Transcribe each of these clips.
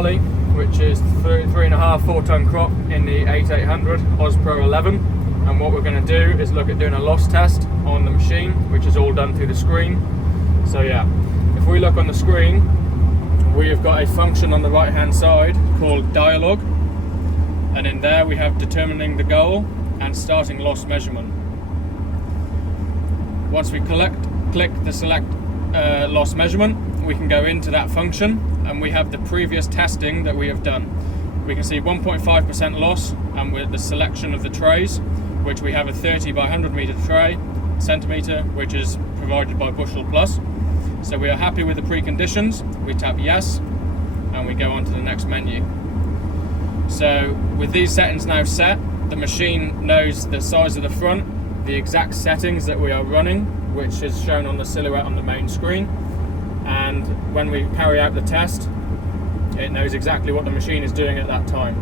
barley, which is 3.5-4 ton crop in the 8800 Pro 11, and what we're going to do is look at doing a loss test on the machine, which is all done through the screen. So yeah, if we look on the screen, we have got a function on the right hand side called dialogue, and in there we have determining the goal and starting loss measurement. Once we click the select loss measurement, we can go into that function and we have the previous testing that we have done. We can see 1.5% loss, and with the selection of the trays, which we have a 30 by 100 meter centimeter, which is provided by Bushel Plus. So we are happy with the preconditions. We tap yes and we go on to the next menu. So with these settings now set, the machine knows the size of the front, the exact settings that we are running, which is shown on the silhouette on the main screen, and when we carry out the test, it knows exactly what the machine is doing at that time.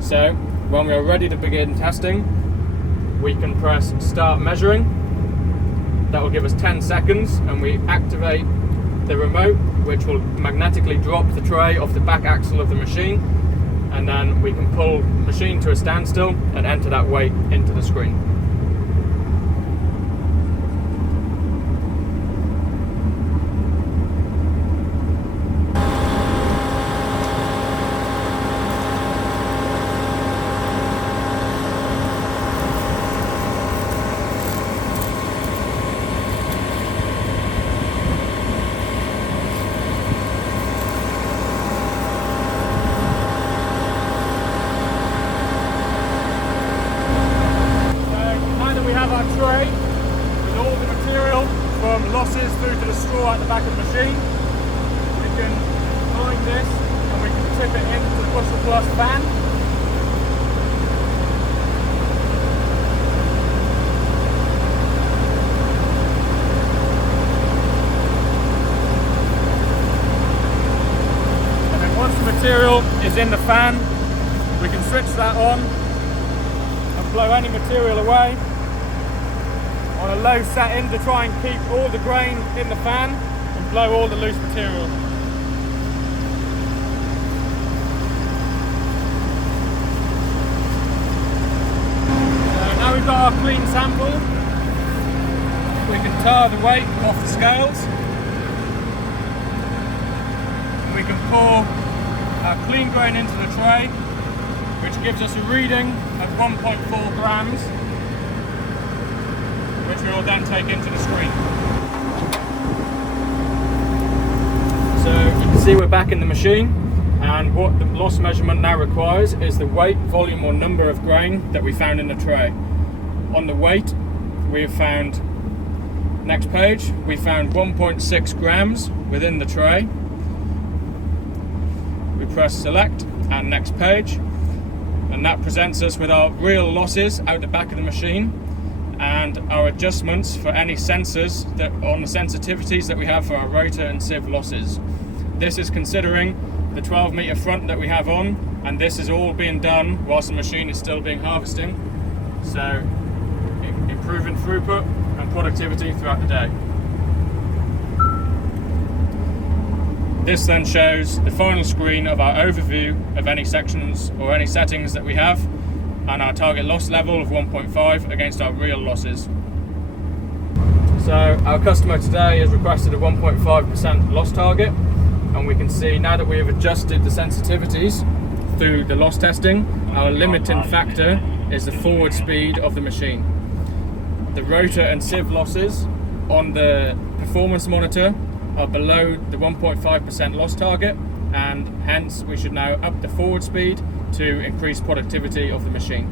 So when we are ready to begin testing, we can press start measuring. That will give us 10 seconds, and we activate the remote, which will magnetically drop the tray off the back axle of the machine, and then we can pull the machine to a standstill and enter that weight into the screen. Our tray with all the material from losses through to the straw at the back of the machine. We can line this and we can tip it into the Bushel Plus fan. And then once the material is in the fan, we can switch that on and blow any material away on a low setting to try and keep all the grain in the fan and blow all the loose material. So now we've got our clean sample, we can tar the weight off the scales. We can pour our clean grain into the tray, which gives us a reading of 1.4 grams. Which we will then take into the screen. So you can see we're back in the machine, and what the loss measurement now requires is the weight, volume or number of grain that we found in the tray. On the weight, we have found, next page, we found 1.6 grams within the tray. We press select and next page, and that presents us with our real losses out the back of the machine, and our adjustments for any sensors that on the sensitivities that we have for our rotor and sieve losses. This is considering the 12 meter front that we have on, and this is all being done whilst the machine is still being harvesting, so improving throughput and productivity throughout the day. This then shows the final screen of our overview of any sections or any settings that we have, and our target loss level of 1.5 against our real losses. So our customer today has requested a 1.5% loss target, and we can see now that we have adjusted the sensitivities through the loss testing, our limiting factor is the forward speed of the machine. The rotor and sieve losses on the performance monitor are below the 1.5% loss target, and hence we should now up the forward speed to increase productivity of the machine.